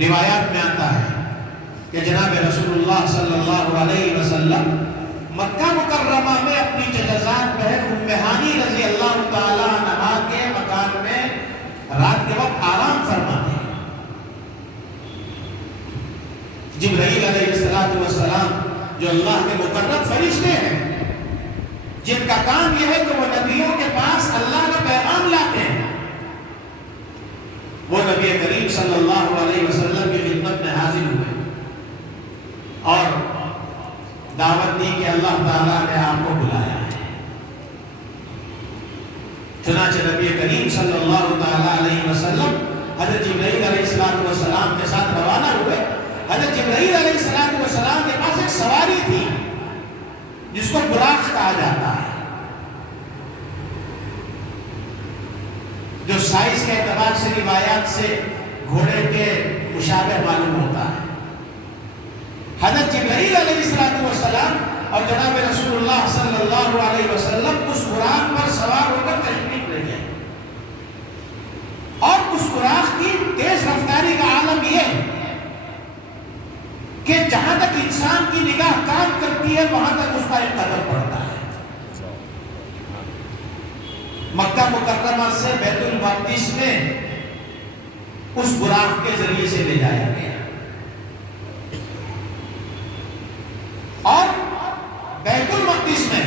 روایات میں آتا ہے کہ جناب رسول اللہ صلی اللہ علیہ وسلم مکہ مکرمہ میں اپنی چچزاد بہن ام ہانی رضی اللہ تعالی عنہا کے مکان میں رات کے وقت آرام فرماتے ہیں۔ جبرائیل علیہ السلام جو اللہ کے مقرب فرشتے ہیں، جن کا کام یہ ہے کہ وہ نبیوں کے پاس اللہ کا پیغام لاتے ہیں، وہ نبی کریم صلی اللہ علیہ وسلم کی خدمت میں حاضر ہوئے اور دعوت دی کہ اللہ تعالیٰ نے آپ کو بلایا ہے۔ چنانچہ نبی کریم صلی اللہ تعالیٰ علیہ وسلم حضرت جبرائیل علیہ السلام کے ساتھ روانہ ہوئے۔ حضرت جبرائیل علیہ السلام کے پاس ایک سواری تھی جس کو براق کہا جاتا ہے، جو سائز کے اعتبار سے روایات سے گھوڑے کے مشابہ معلوم ہوتا ہے۔ حضرت جبرائیل علیہ السلام اور جناب رسول اللہ صلی اللہ علیہ وسلم اس براق پر سوار ہو کر تشریف لے گئے، اور اس براق کی تیز رفتاری کا عالم یہ کہ جہاں تک انسان کی نگاہ کام کرتی ہے وہاں تک اس کا ایک قدم پڑتا ہے۔ مکہ مکرمہ سے بیت المقدس میں اس براق کے ذریعے سے لے جایا گیا، اور بیت المقدس میں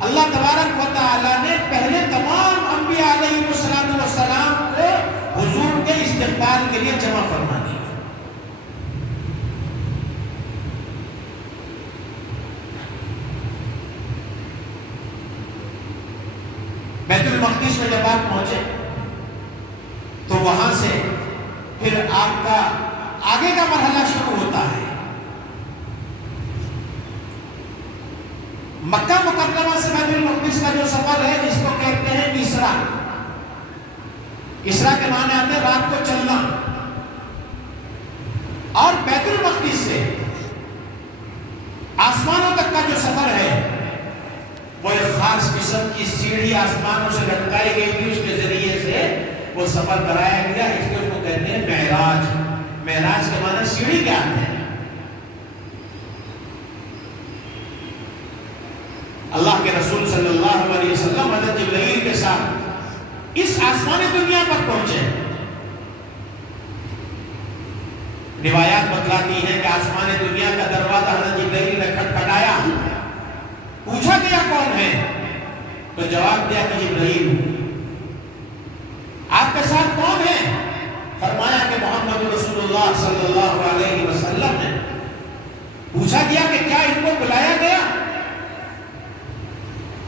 اللہ تبارک و تعالی نے پہلے تمام انبیاء علیہ السلام کو حضور کے استقبال کے لیے جمع فرما دیا۔ بیت المقدس میں جب آپ پہنچے تو وہاں سے پھر آپ کا آگے کا مرحلہ شروع ہوتا ہے۔ مکہ مکرمہ سے بیت المقدس کا جو سفر ہے اس کو کہتے ہیں اسرا۔ اسرا کے معنی آتے ہیں رات کو چلنا، اور بیت المقدس سے آسمانوں تک کا جو سفر ہے وہ ایک خاص قسم کی سیڑھی آسمانوں سے لٹکائی گئی تھی، اس کے ذریعے سے وہ سفر کرایا گیا، اس لیے اس کو کہتے ہیں معراج۔ معراج کے معنی سیڑھی کیا ہے؟ اللہ کے رسول صلی اللہ علیہ وسلم حضرت جبرائیل کے ساتھ اس آسمانی دنیا پر پہنچے۔ روایات بتلاتی ہیں کہ آسمانی دنیا کا دروازہ حضرت جبرائیل نے کھٹکھٹایا، پوچھا گیا کون ہے؟ تو جواب دیا کہ جبرائیل۔ آپ کے ساتھ کون ہے؟ فرمایا کہ محمد رسول اللہ صلی اللہ علیہ وسلم ہے۔ پوچھا گیا کہ کیا ان کو بلایا گیا؟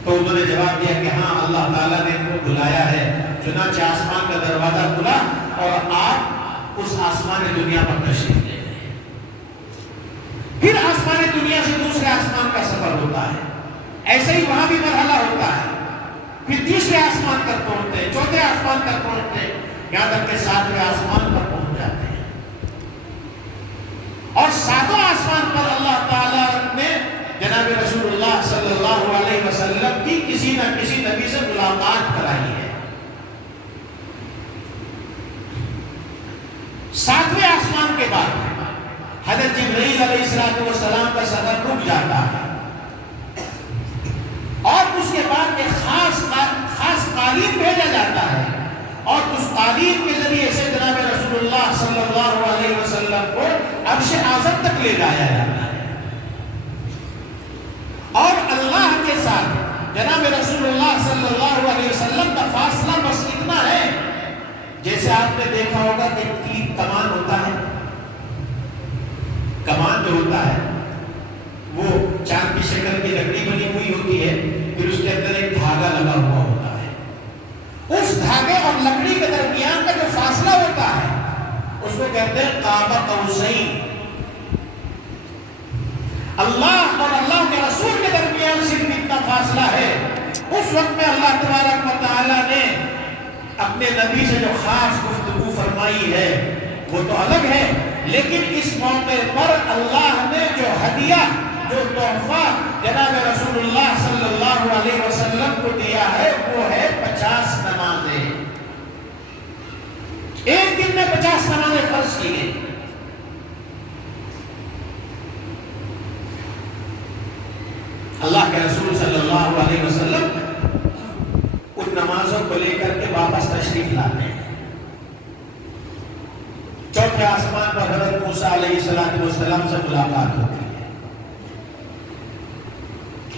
تو انہوں نے جواب دیا کہ ہاں، اللہ تعالیٰ نے ان کو بلایا ہے۔ چنانچہ آسمان کا دروازہ کھلا اور آپ اس آسمان دنیا پر تشریف لے گئے۔ پھر آسمان دنیا سے دوسرے آسمان کا سفر ہوتا ہے، ایسے ہی وہاں بھی مرحلہ ہوتا ہے، پھر تیسرے آسمان تک پہنچتے ہیں، چوتھے آسمان تک پہنچتے ہیں، یہاں تک کہ ساتویں آسمان پر پہنچ جاتے ہیں۔ اور ساتواں آسمان پر اللہ تعالیٰ نے جناب رسول اللہ صلی اللہ علیہ وسلم کی کسی نہ کسی نبی سے ملاقات کرائی ہے۔ ساتویں آسمان کے بعد حضرت جبرائیل علیہ السلام کا سفر رک جاتا ہے، اور اس کے بعد ایک خاص قالین بھیجا جاتا ہے، اور اس قالین کے ذریعے سے جناب رسول اللہ صلی اللہ علیہ وسلم کو عرش اعظم تک لے جایا جاتا ہے۔ اور اللہ کے ساتھ جناب رسول اللہ صلی اللہ علیہ وسلم کا فاصلہ بس اتنا ہے، جیسے آپ نے دیکھا ہوگا کہ تیر کمان ہوتا ہے، کمان جو ہوتا ہے وہ چاند کی شکل کی لکڑی بنی ہوئی ہوتی ہے، پھر اس کے اندر ایک دھاگا لگا ہوا ہوتا ہے، اس دھاگے اور لکڑی کے درمیان کا جو فاصلہ ہوتا ہے اس کو کہتے ہیں قاب قوسین۔ اللہ اور اللہ کے رسول کے درمیان صرف اتنا فاصلہ ہے۔ اس وقت میں اللہ تبارک و تعالی نے اپنے نبی سے جو خاص گفتگو فرمائی ہے وہ تو الگ ہے، لیکن اس موقع پر اللہ نے جو ہدیہ، جو تحفہ جناب رسول اللہ صلی اللہ علیہ وسلم کو دیا ہے وہ ہے 50 نمازیں۔ ایک دن میں 50 نمازیں فرض کی گئی۔ علیہ وسلم ان نمازوں کو لے کر کے واپس تشریف لاتے ہیں. چوتھے آسمان پر حضرت موسیٰ علیہ السلام سے ملاقات ہوتی ہے.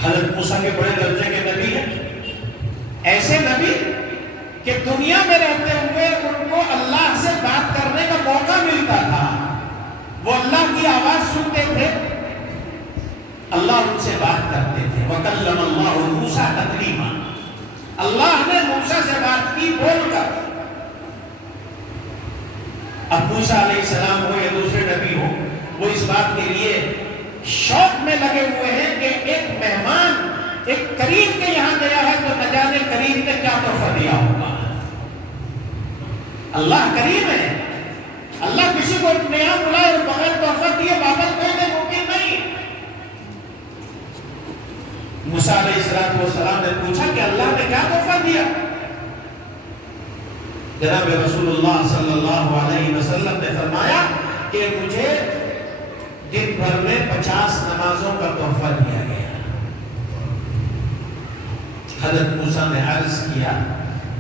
حضرت موسیٰ کے بڑے درجے کے نبی ہیں، ایسے نبی کہ دنیا میں رہتے ہوئے ان کو اللہ سے بات کرنے کا موقع ملتا تھا. وہ اللہ کی آواز سنتے تھے، اللہ ان سے بات کرتے تھے. وَكَلَّمَ اللَّهُ مُوسَىٰ تَكْلِيمًا، اللہ نے موسیٰ سے بات کی بول کر. اب موسیٰ علیہ السلام ہو یا دوسرے نبی ہو، وہ اس بات کے لیے شوق میں لگے ہوئے ہیں کہ ایک مہمان ایک کریم کے یہاں گیا ہے تو نہ جانے کریم نے کیا تحفہ دیا ہوگا. اللہ کریم ہے، اللہ کسی کو نیا بلائے اور بغیر تحفہ دیے واپس بھیجنے ممکن نہیں. موسیٰ علیہ السلام نے پوچھا کہ اللہ نے کیا تحفہ دیا؟ جناب رسول اللہ صلی اللہ علیہ وسلم نے فرمایا کہ مجھے دن بھر میں 50 نمازوں کا تحفہ دیا گیا. حضرت موسیٰ نے عرض کیا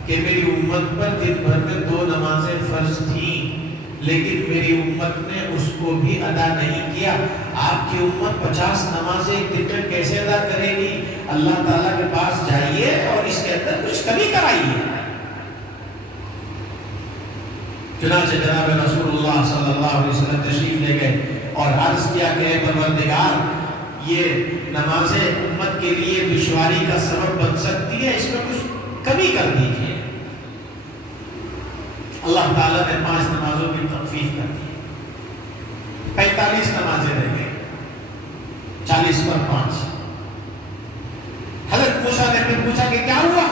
کہ میری امت پر دن بھر میں 2 نمازیں فرض تھیں، لیکن میری امت نے اس کو بھی ادا نہیں کیا. آپ کی امت 50 نمازیں ایک دن میں کیسے ادا کرے گی؟ اللہ تعالیٰ کے پاس جائیے اور اس کے اندر کچھ کمی کرائیے. چنانچہ جناب رسول اللہ صلی اللہ علیہ وسلم تشریف لے گئے اور عرض کیا کہ اے پروردگار، یہ نمازیں امت کے لیے دشواری کا سبب بن سکتی ہے، اس میں کچھ کمی کر دیجیے. اللہ تعالیٰ نے 5 نمازوں کی تخفیف کر دی، 45 نمازیں رہ گئی، 40 پر 5. حضرت موسیٰ نے پھر پوچھا کہ کیا ہوا؟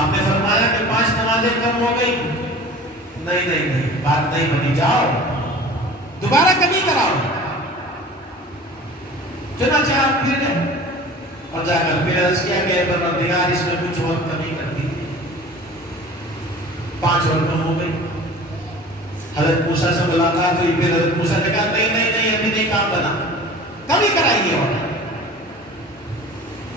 آپ نے فرمایا کہ 5 نمازیں کم ہو گئی. نہیں، بات نہیں بنی، جاؤ دوبارہ کمی کراؤ. چنانچہ آپ پھر گئے اور جا کر پھر عرض کیا کہ پروردگار اس میں کچھ اور کمی کر دی. 5 اور کم ہو گئی. حضرت موسیٰ سے ملاقات ہوئی، پھر حضرت موسیٰ نے کہا نہیں ابھی نہیں کام بنا، کمی کرائیے. اور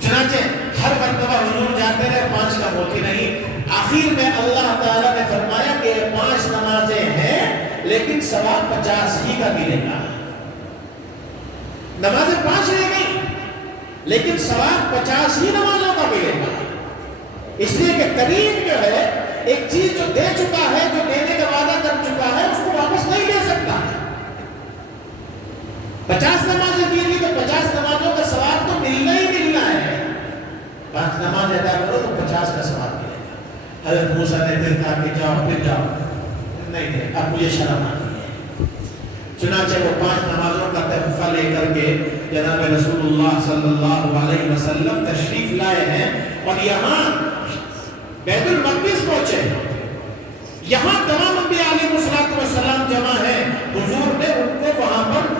چنانچہ ہر مرتبہ حضور جاتے رہے، 5 کم ہوتی نہیں. آخر میں اللہ تعالیٰ نے فرمایا کہ 5 نمازیں ہیں لیکن ثواب 50 ہی کا ملے گا. نمازیں 5 رہ گئی لیکن ثواب 50 ہی نمازوں کا ملے گا. اس لیے کہ کریم جو ہے ایک چیز جو دے چکا ہے، جو دینے کا وعدہ کر چکا ہے، اس کو واپس نہیں دے سکتا. 50 نمازیں دی گئی تو 50 نمازوں کا ثواب تو ملنا ہی ملنا ہے. 5 نماز ادا کرو تو 50 کا ثواب ملے گا. حضرت موسیٰ نے پھر کہا کہ جاؤ. نہیں، اب مجھے شرم آتی ہے. چنانچہ وہ 5 نمازوں کا تحفہ لے کر کے جناب رسول اللہ صلی اللہ علیہ وسلم تشریف لائے ہیں اور یہاں بیت المقدس پہنچے. یہاں تمام انبیاء علیہ السلام جمع ہیں. حضور نے ان کو وہاں پر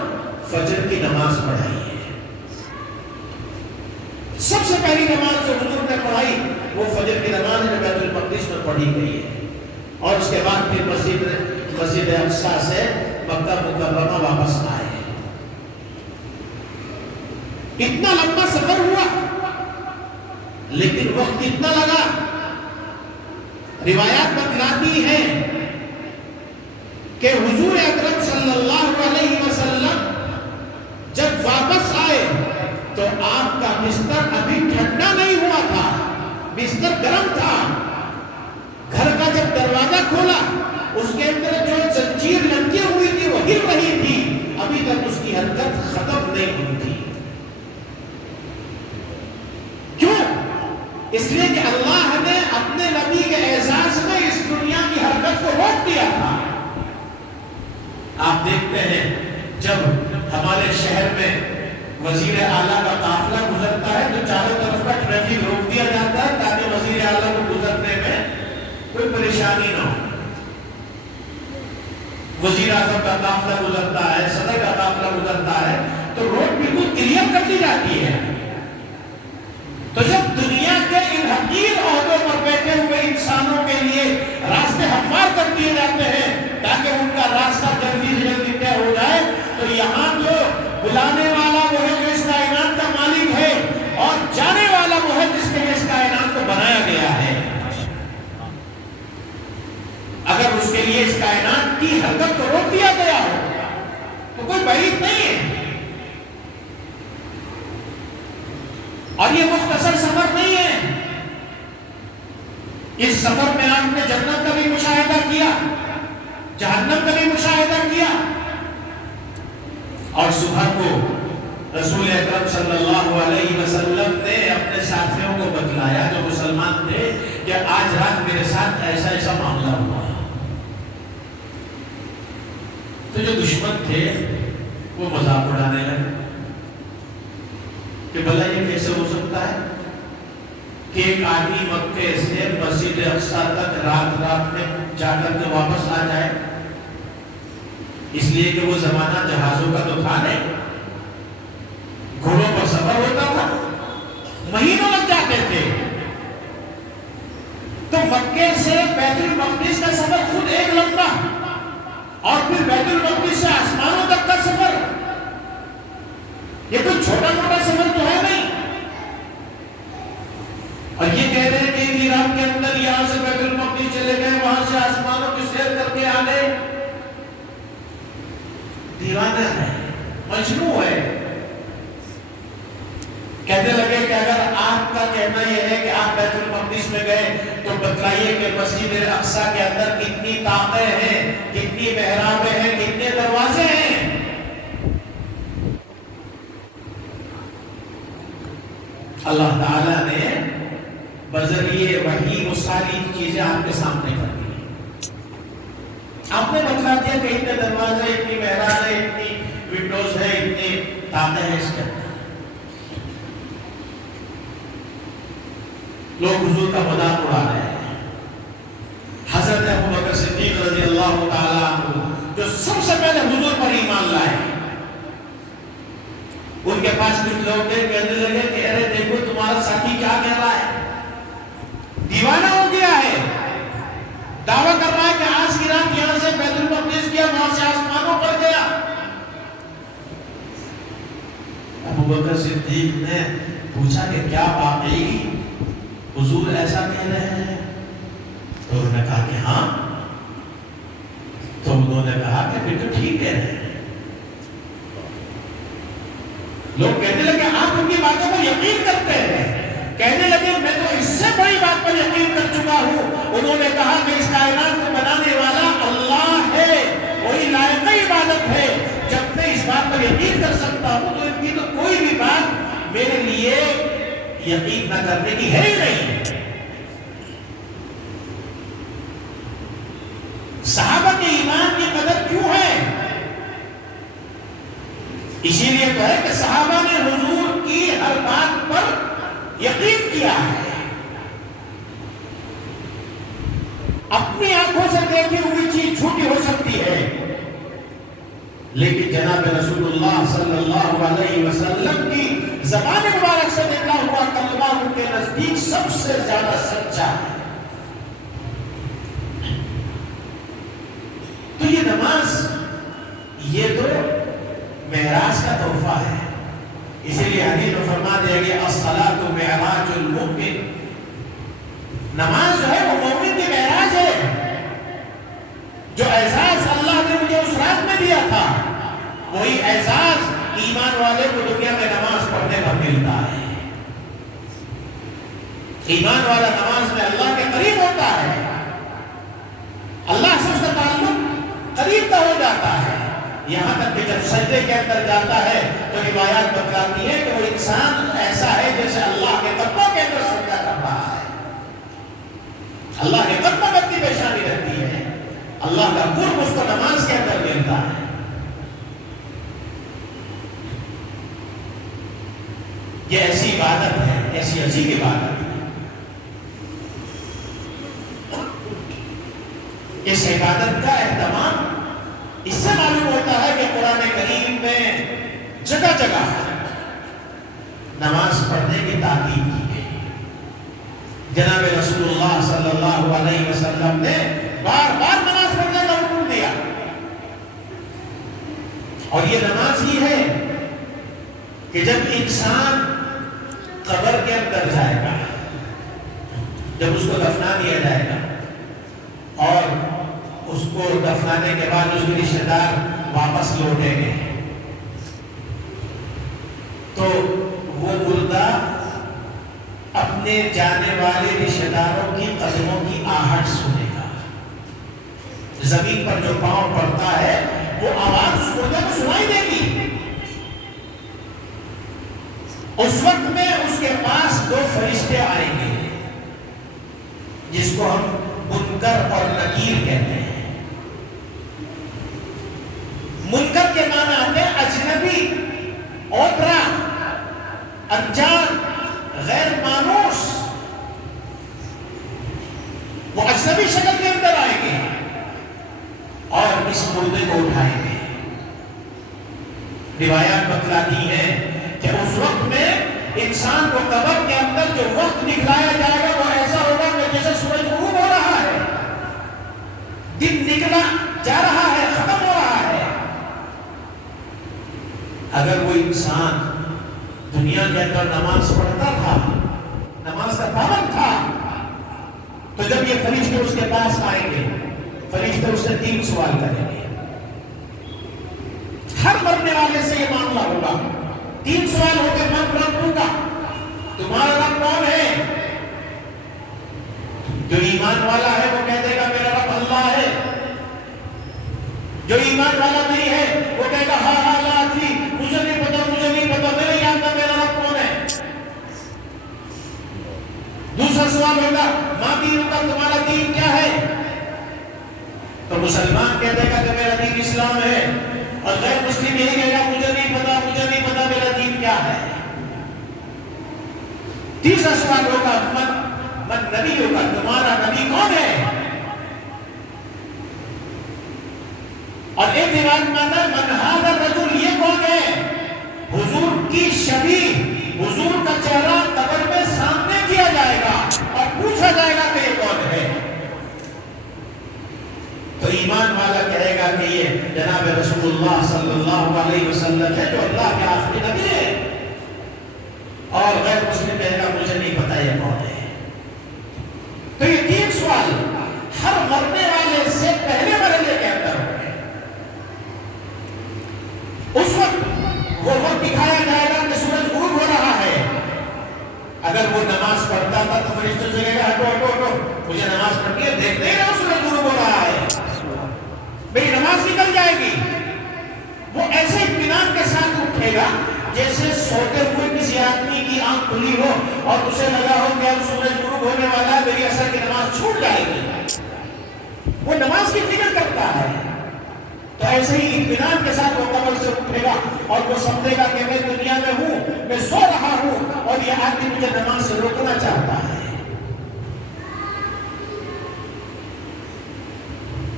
فجر کی نماز پڑھائی ہے. سب سے پہلی نماز جو حضور نے پڑھائی وہ فجر کی نماز جو بیت المقدس میں پڑھی گئی ہے. اور اس کے بعد پھر مسجد اقصیٰ سے مکہ مکرمہ واپس آئے. اتنا لمبا سفر ہوا لیکن وقت اتنا لگا. روایات بتلاتی ہیں کہ حضور اکرم صلی اللہ علیہ وسلم جب واپس آئے تو آپ کا بستر ابھی ٹھنڈا نہیں ہوا تھا، بستر گرم تھا. گھر کا جب دروازہ کھولا اس کے اندر جو زنجیر لٹکی ہوئی تھی وہ ہل رہی تھی، ابھی تک اس کی حرکت ختم نہیں ہوئی تھی. کیوں؟ اس لیے کہ اللہ نے اپنے نبی کے اعزاز میں اس دنیا کی حرکت کو روک دیا تھا. آپ دیکھتے ہیں جب ہمارے شہر میں وزیر اعلیٰ کا قافلہ گزرتا ہے تو چاروں طرف کا ٹریفک روک دیا جاتا ہے تاکہ وزیر اعلیٰ کو گزرنے میں کوئی پریشانی نہ ہو. وزیر اعظم کا قافلہ گزرتا ہے، صدر کا قافلہ گزرتا ہے تو روڈ بالکل کلیئر کر دی جاتی ہے. تو جب دنیا کے ان حقیر عہدوں پر بیٹھے ہوئے انسانوں کے لیے راستے ہموار کر دیے جاتے ہیں تاکہ ان کا راستہ جلدی سے جلدی طے ہو جائے، تو یہاں جو بلانے والا وہ ہے جو اس کائنات کا مالک ہے اور جانے والا لیے اس کائنات کی حرکت کو روک دیا گیا ہو تو کوئی بعید نہیں ہے. اور یہ مختصر سفر نہیں ہے. اس سفر میں آپ نے جنت کا بھی مشاہدہ کیا, جہنم کا بھی مشاہدہ کیا, اور صبح کو رسول اکرم صلی اللہ علیہ وسلم نے اپنے ساتھیوں کو بتلایا جو مسلمان تھے کہ آج رات میرے ساتھ ایسا ایسا معاملہ ہوا. تو جو دشمن تھے وہ مذاق اڑانے لگے کہ بھلا یہ کیسے ہو سکتا ہے کہ ایک آدمی مکے سے مسجد اقصی تک رات میں جا کر کے واپس آ جائے, اس لیے کہ وہ زمانہ جہازوں کا تو تھا نہیں, گھوڑوں پر سفر ہوتا تھا, مہینوں لگ جاتے تھے. تو مکے سے بیت المقدس کا سفر خود ایک لمبا, اور پھر بیت المقدس سے آسمانوں تک کا سفر, یہ کوئی چھوٹا موٹا سفر تو ہے نہیں. اور یہ کہہ رہے ہیں کہ ایک رات کے اندر یہاں سے بیت المقدس چلے گئے, وہاں سے آسمانوں کی سیر کر کے آ گئے. دیوانہ ہے, مجنون ہے. کہنے لگے کہ اگر آپ کا کہنا یہ ہے کہ آپ بیت المقدس میں گئے تو بتلائیے کہ مسجد اقصی کے اندر کتنی طاقیں ہیں, کتنی محرابیں ہیں, کتنے دروازے ہیں. اللہ تعالیٰ نے بذریعہ وحی وہ ساری چیزیں آپ کے سامنے کر دی. آپ نے بتلا دیا کہ اتنے دروازے, اتنی محرابیں, اتنی ونڈوز ہے, اتنی طاقیں ہیں اس کے اندر. لوگ حضور کا مذاق اڑا رہے ہیں. حضرت ابوبکر صدیق رضی اللہ تعالیٰ عنہ جو سب سے پہلے حضور پر ایمان لائے, ان کے پاس کچھ لوگ تھے, کہنے لگے کہ ارے دیکھو تمہارا ساتھی کیا کہہ رہا ہے, دیوانہ ہو گیا ہے, دعویٰ کر رہا ہے کہ آج کی رات یہاں سے بیت المقدس گیا, وہاں سے آسمانوں پر گیا. ابوبکر صدیق نے پوچھا کہ کیا واقعی حضور ایسا کہہ رہے ہیں؟ تو انہوں نے کہا کہ ہاں. تو انہوں نے کہا کہ پھر تو ٹھیک کہہ رہے ہیں. لوگ کہنے لگے آپ ان کی باتوں پر یقین کرتے ہیں. کہنے لگے میں تو اس سے بڑی بات پر یقین کر چکا ہوں. انہوں نے کہا کہ اس کائنات کو بنانے والا اللہ ہے, وہی لائق عبادت ہے. جب میں اس بات پر یقین کر سکتا ہوں تو ان کی تو کوئی بھی بات میرے لیے یقین نہ کرنے کی ہے ہی نہیں. صحابہ کے ایمان کی قدر کیوں ہے؟ اسی لیے تو ہے کہ صحابہ نے حضور کی ہر بات پر یقین کیا ہے. اپنی آنکھوں سے دیکھی ہوئی چیز جھوٹی ہو سکتی ہے, لیکن جناب رسول اللہ صلی اللہ علیہ وسلم کی زبان مبارک سے نکلا ہوا کلمہ ان کے نزدیک سب سے زیادہ سچا ہے. تو یہ نماز یہ تو معراج کا تحفہ ہے. اسی لیے حدیث میں فرما دیا گیا الصلاۃ معراج المؤمن, نماز جو ہے وہ مومن کی معراج ہے. جو اعزاز اللہ نے مجھے اس رات میں دیا تھا وہی اعزاز ایمان والے کو دنیا میں نماز پڑھنے پر ملتا ہے. ایمان والا نماز میں اللہ کے قریب ہوتا ہے, اللہ سے اس کا تعلق قریب کا ہو جاتا ہے. یہاں تک کہ جب سجدے کے اندر جاتا ہے تو روایات بتلاتی ہے کہ وہ انسان ایسا ہے جیسے اللہ کے قدموں کے اندر سجدہ کر رہا ہے. اللہ کے قدموں میں اپنی پیشانی رہتی ہے, اللہ کا قرب اس کو نماز کے اندر ملتا ہے. یہ ایسی عبادت ہے, ایسی عظیم عبادت ہے. اس عبادت کا اہتمام اس سے معلوم ہوتا ہے کہ قرآن کریم میں جگہ جگہ نماز پڑھنے کی تاکید کی گئی. جناب رسول اللہ صلی اللہ علیہ وسلم نے بار بار نماز پڑھنے کا حکم دیا, اور یہ نماز ہی ہے کہ جب انسان قبر کے اندر جائے گا, جب اس کو دفنا دیا جائے گا اور اس کو دفنانے کے بعد اس کے رشتے دار واپس لوٹیں گے تو وہ مردہ اپنے جانے والے رشتے داروں کی قدموں کی آہٹ سنے گا. زمین پر جو پاؤں پڑتا ہے وہ آواز اس مردے کو سنائی دے گی. اس وقت میں اس کے پاس 2 فرشتے آئیں گے جس کو ہم منکر اور نکیر کہتے ہیں. منکر کے معنی آتے ہیں اجنبی، اوپرا، انجان، غیر مانوس. وہ اجنبی شکل کے اندر آئیں گے اور اس مردے کو اٹھائیں گے. روایات بتلاتی ہیں کہ اس وقت میں انسان کو قبر کے اندر جو وقت دکھلایا جائے گا وہ ایسا ہوگا کہ جیسے سورج غروب ہو رہا ہے، دن نکلا جا رہا ہے، ختم ہو رہا ہے. اگر وہ انسان دنیا کے اندر نماز پڑھتا تھا، نماز کا پابند تھا، تو جب یہ فرشتے اس کے پاس آئیں گے فرشتے اس سے 3 سوال کریں گے. ہر مرنے والے سے یہ معاملہ ہوگا. 3 سوال ہو کے من رب کا، تمہارا رب کون ہے؟ جو ایمان والا ہے وہ کہہ دے گا میرا رب اللہ ہے. جو ایمان والا نہیں ہے وہ کہے گا ہاں لا ادری، مجھے نہیں پتا میرے یاد میں میرا رب کون ہے. دوسرا سوال ہوگا ماں دین کا، تمہارا دین کیا ہے؟ تو مسلمان کہہ دے گا کہ میرا دین اسلام ہے، اور غیر مسلم یہی کہے گا مجھے نہیں پتا میرا دین کیا ہے. تیسرا سوال ہوگا من نبی ہوگا، تمہارا نبی کون ہے؟ اور ایک روایت میں آتا ہے من ھذا الرجل، یہ کون ہے؟ حضور کی شبیہ، حضور کا چہرہ قبر میں سامنے کیا جائے گا اور پوچھا جائے گا کہ یہ کون ہے. تو ایمان والا کہے گا کہ یہ جناب رسول اللہ صلی اللہ علیہ وسلم ہے جو اللہ کے آخری نبی ہے. اور غیر مسلم کہے گا مجھے نہیں پتا یہ کون ہے. تو یہ 3 سوال ہر مرنے والے سے پہلے مرحلے کے اندر ہوں گے. اس وقت وہ وقت دکھایا جائے گا کہ سورج غروب ہو رہا ہے. اگر وہ نماز پڑھتا تھا تو فرشتوں سے کہے گا ہٹو مجھے نماز پڑھنی ہے، دیکھتے ہی رہو سورج غروب ہو رہا ہے، میری نماز نکل جائے گی. وہ ایسے اطمینان کے ساتھ اٹھے گا جیسے سوتے ہوئے کسی آدمی کی آنکھ کھلی ہو اور اسے لگا ہو کہ اب سورج غروب ہونے والا ہے، میری عصر کی نماز چھوٹ جائے گی. وہ نماز کی فکر کرتا ہے. تو ایسے ہی اطمینان کے ساتھ وہ قبر سے اٹھے گا اور وہ سمجھے گا کہ میں دنیا میں ہوں، میں سو رہا ہوں اور یہ آدمی مجھے نماز سے روکنا چاہتا ہے.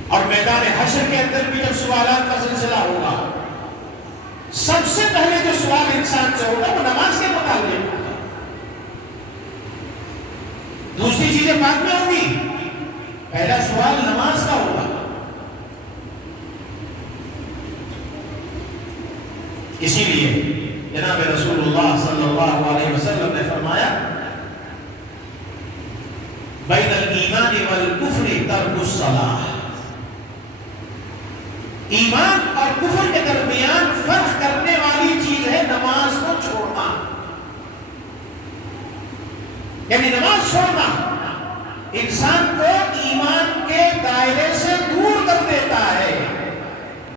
اور میدان حشر کے اندر بھی جب سوالات کا سلسلہ ہوگا، سب سے پہلے جو سوال انسان سے ہوگا وہ نماز کے متعلق ہوگا. دوسری چیزیں بعد میں ہوں گی، پہلا سوال نماز کا ہوگا. اسی لیے جناب رسول اللہ صلی اللہ علیہ وسلم نے فرمایا بین الایمان والکفر ترک الصلاۃ. ایمان اور کفر کے درمیان فرق کرنے والی چیز ہے نماز کو چھوڑنا. یعنی نماز چھوڑنا انسان کو ایمان کے دائرے سے دور کر دیتا ہے.